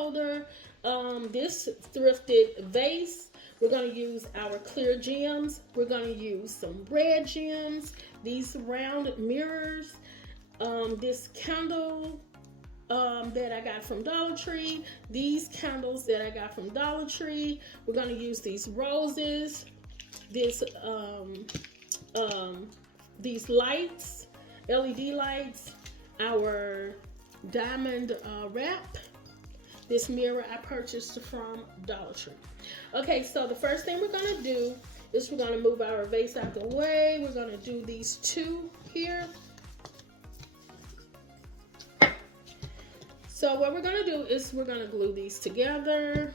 holder, this thrifted vase. We're going to use our clear gems. We're going to use some red gems, these round mirrors, this candle that I got from Dollar Tree, these candles that I got from Dollar Tree. We're going to use these roses, this these lights, LED lights, our diamond wrap, this mirror I purchased from Dollar Tree. Okay, so the first thing we're going to do is we're going to move our vase out the way. We're going to do these two here. So what we're going to do is we're going to glue these together.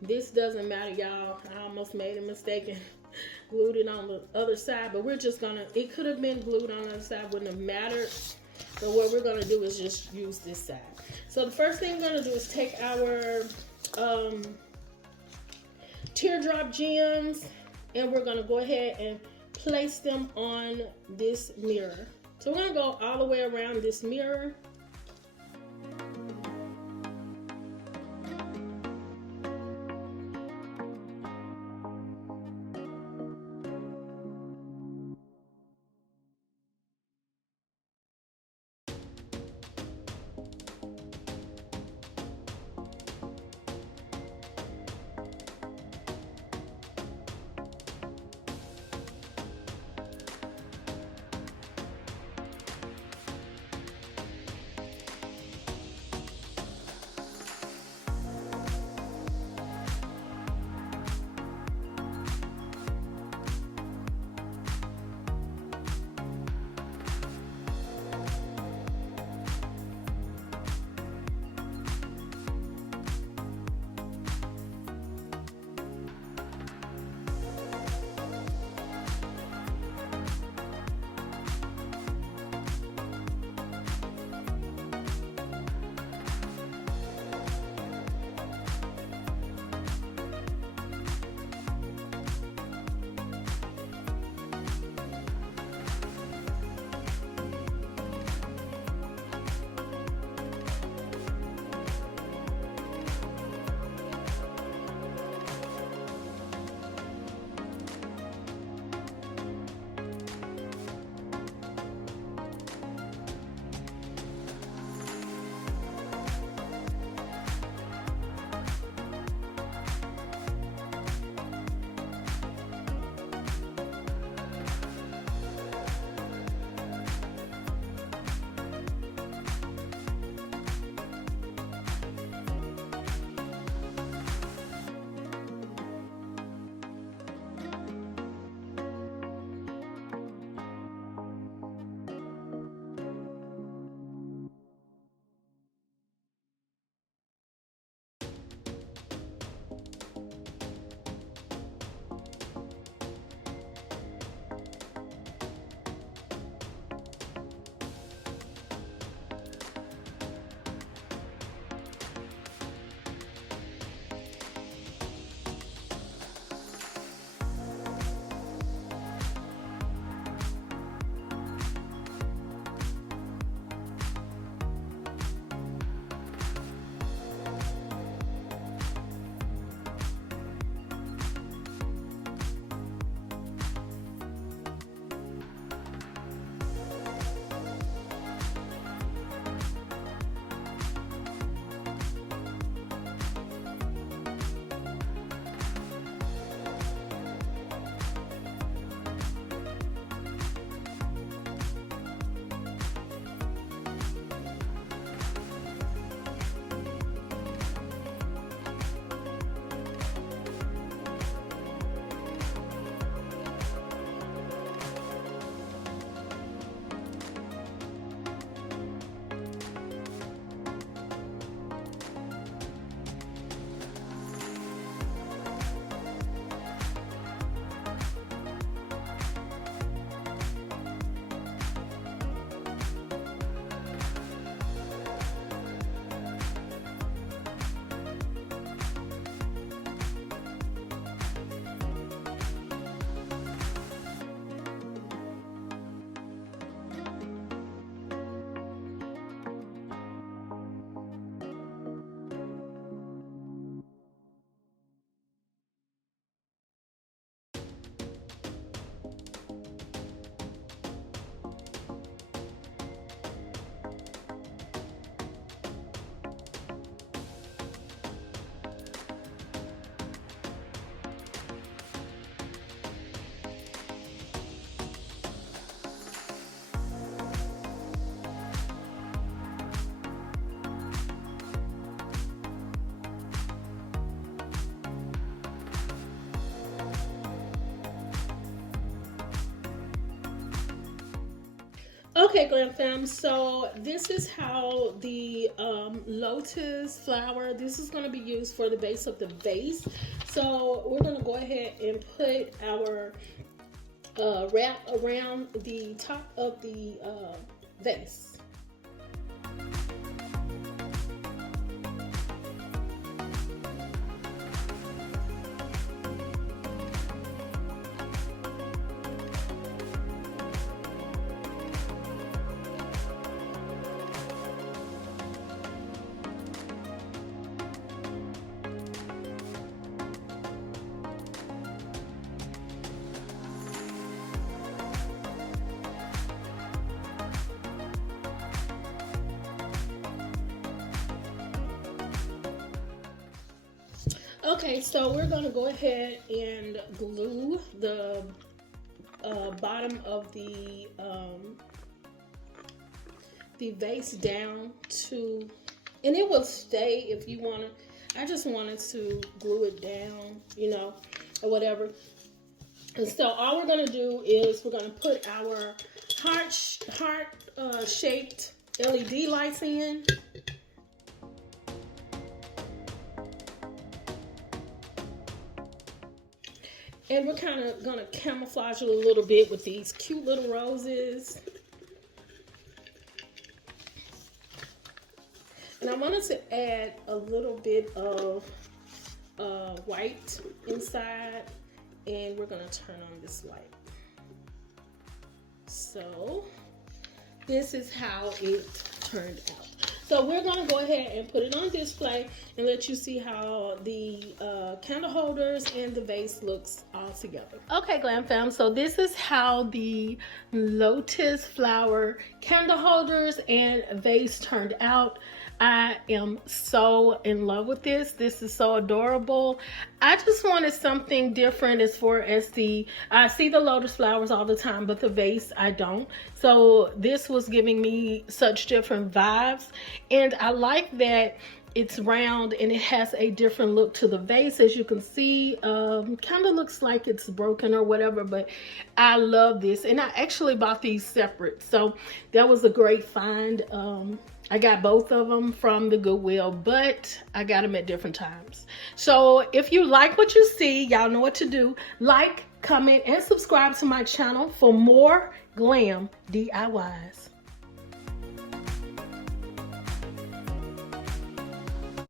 This doesn't matter, y'all. I almost made a mistake and glued it on the other side, but we're just gonna, it could have been glued on the other side, wouldn't have mattered. But what we're gonna do is just use this side. So the first thing we're gonna do is take our teardrop gems and we're gonna go ahead and place them on this mirror. So we're gonna go all the way around this mirror. Okay, Glam Fam, so this is how the lotus flower, this is going to be used for the base of the vase. So we're going to go ahead and put our wrap around the top of the vase. Okay, so we're going to go ahead and glue the bottom of the vase down to, and it will stay if you want to. I just wanted to glue it down, you know, or whatever. And so all we're going to do is we're going to put our heart shaped LED lights in. And we're kind of going to camouflage it a little bit with these cute little roses. And I wanted to add a little bit of white inside. And we're going to turn on this light. So this is how it turned out. So we're going to go ahead and put it on display and let you see how the candle holders and the vase looks all together. Okay, Glam Fam, so this is how the lotus flower candle holders and vase turned out. I am so in love with this. This is so adorable. I just wanted something different as far as I see the lotus flowers all the time, but the vase I don't. So this was giving me such different vibes. And I like that it's round and it has a different look to the vase. As you can see, kind of looks like it's broken or whatever, but I love this. And I actually bought these separate. So that was a great find. I got both of them from the Goodwill, but I got them at different times. So if you like what you see, y'all know what to do. Like, comment, and subscribe to my channel for more Glam DIYs.